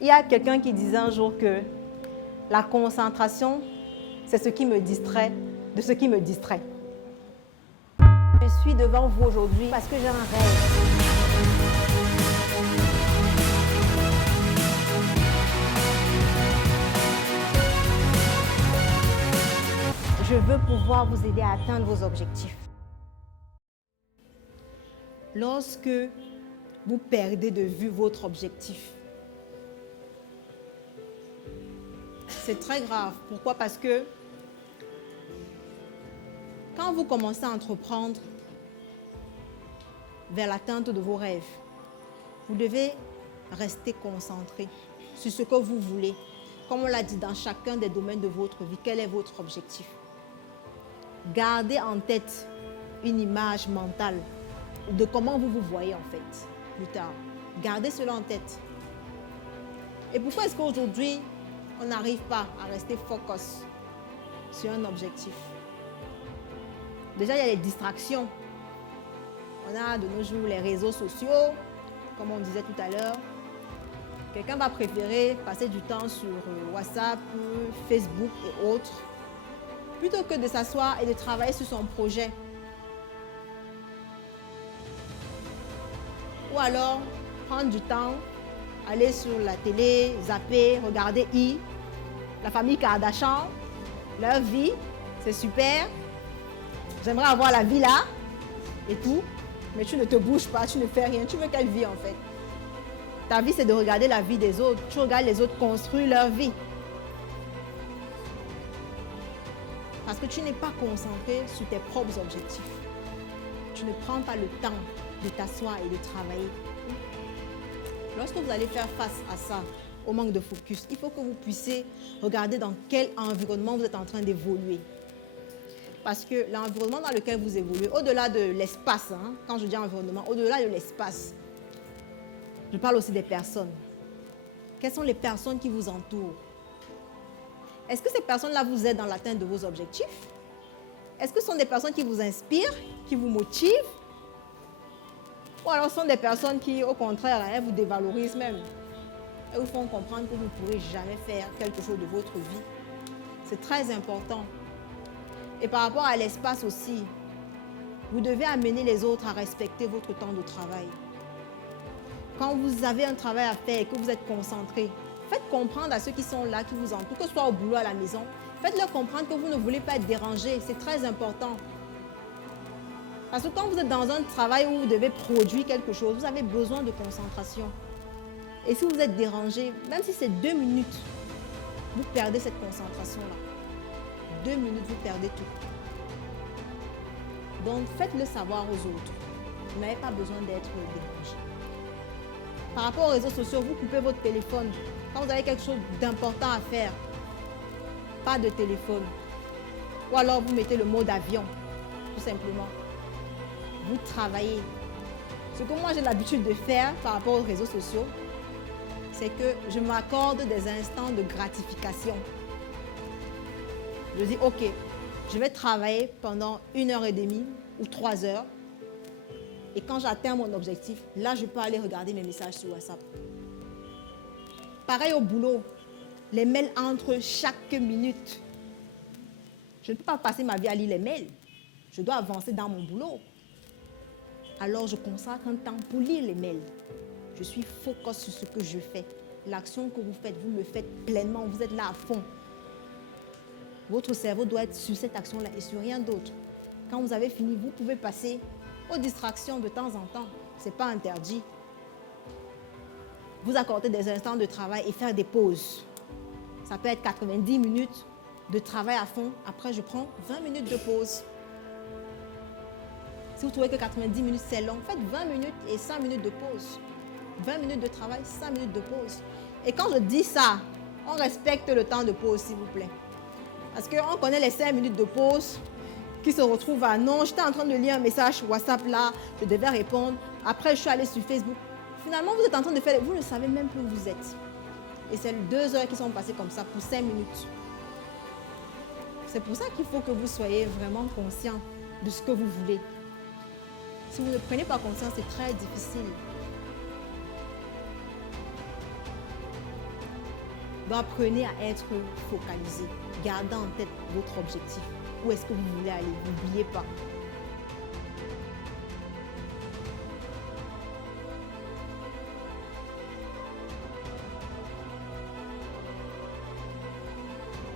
Il y a quelqu'un qui disait un jour que la concentration, c'est ce qui me distrait de ce qui me distrait. Je suis devant vous aujourd'hui parce que j'ai un rêve. Je veux pouvoir vous aider à atteindre vos objectifs. Lorsque vous perdez de vue votre objectif, c'est très grave. Pourquoi? Parce que quand vous commencez à entreprendre vers l'atteinte de vos rêves, vous devez rester concentré sur ce que vous voulez. Comme on l'a dit, dans chacun des domaines de votre vie, quel est votre objectif? Gardez en tête une image mentale de comment vous vous voyez en fait plus tard. Gardez cela en tête. Et pourquoi est-ce qu'aujourd'hui, on n'arrive pas à rester focus sur un objectif? Déjà, il y a les distractions. On a de nos jours les réseaux sociaux, comme on disait tout à l'heure. Quelqu'un va préférer passer du temps sur WhatsApp, Facebook et autres, plutôt que de s'asseoir et de travailler sur son projet. Ou alors, prendre du temps, aller sur la télé, zapper, regarder la famille Kardashian, leur vie, c'est super. J'aimerais avoir la vie là et tout, mais tu ne te bouges pas, tu ne fais rien. Tu veux quelle vie en fait? Ta vie, c'est de regarder la vie des autres. Tu regardes les autres construire leur vie. Parce que tu n'es pas concentré sur tes propres objectifs. Tu ne prends pas le temps de t'asseoir et de travailler. Lorsque vous allez faire face à ça, au manque de focus, il faut que vous puissiez regarder dans quel environnement vous êtes en train d'évoluer. Parce que l'environnement dans lequel vous évoluez, au-delà de l'espace, quand je dis environnement, au-delà de l'espace, je parle aussi des personnes. Quelles sont les personnes qui vous entourent? Est-ce que ces personnes-là vous aident dans l'atteinte de vos objectifs? Est-ce que ce sont des personnes qui vous inspirent, qui vous motivent? Ou alors ce sont des personnes qui, au contraire, elles vous dévalorisent même. Elles vous font comprendre que vous ne pourrez jamais faire quelque chose de votre vie. C'est très important. Et par rapport à l'espace aussi, vous devez amener les autres à respecter votre temps de travail. Quand vous avez un travail à faire et que vous êtes concentré, faites comprendre à ceux qui sont là, qui vous entourent, que ce soit au boulot, à la maison, faites-leur comprendre que vous ne voulez pas être dérangé. C'est très important. Parce que quand vous êtes dans un travail où vous devez produire quelque chose, vous avez besoin de concentration. Et si vous êtes dérangé, même si c'est 2 minutes, vous perdez cette concentration-là. 2 minutes, vous perdez tout. Donc, faites-le savoir aux autres. Vous n'avez pas besoin d'être dérangé. Par rapport aux réseaux sociaux, vous coupez votre téléphone. Quand vous avez quelque chose d'important à faire, pas de téléphone. Ou alors vous mettez le mode avion, tout simplement. Vous travaillez. Ce que moi j'ai l'habitude de faire par rapport aux réseaux sociaux, c'est que je m'accorde des instants de gratification. Je dis, ok, je vais travailler pendant 1h30 ou 3 heures. Et quand j'atteins mon objectif, là, je peux aller regarder mes messages sur WhatsApp. Pareil au boulot, les mails entrent chaque minute. Je ne peux pas passer ma vie à lire les mails. Je dois avancer dans mon boulot. Alors, je consacre un temps pour lire les mails. Je suis focus sur ce que je fais. L'action que vous faites, vous le faites pleinement, vous êtes là à fond. Votre cerveau doit être sur cette action-là et sur rien d'autre. Quand vous avez fini, vous pouvez passer aux distractions de temps en temps. Ce n'est pas interdit. Vous accordez des instants de travail et faire des pauses. Ça peut être 90 minutes de travail à fond. Après, je prends 20 minutes de pause. Si vous trouvez que 90 minutes, c'est long, faites 20 minutes et 5 minutes de pause. 20 minutes de travail, 5 minutes de pause. Et quand je dis ça, on respecte le temps de pause, s'il vous plaît. Parce qu'on connaît les 5 minutes de pause qui se retrouvent à non, j'étais en train de lire un message WhatsApp là, je devais répondre. Après, je suis allée sur Facebook. Finalement, vous êtes en train de faire, vous ne savez même plus où vous êtes. Et c'est 2 heures qui sont passées comme ça pour 5 minutes. C'est pour ça qu'il faut que vous soyez vraiment conscient de ce que vous voulez. Si vous ne prenez pas conscience, c'est très difficile. Donc apprenez à être focalisé. Gardez en tête votre objectif. Où est-ce que vous voulez aller? N'oubliez pas.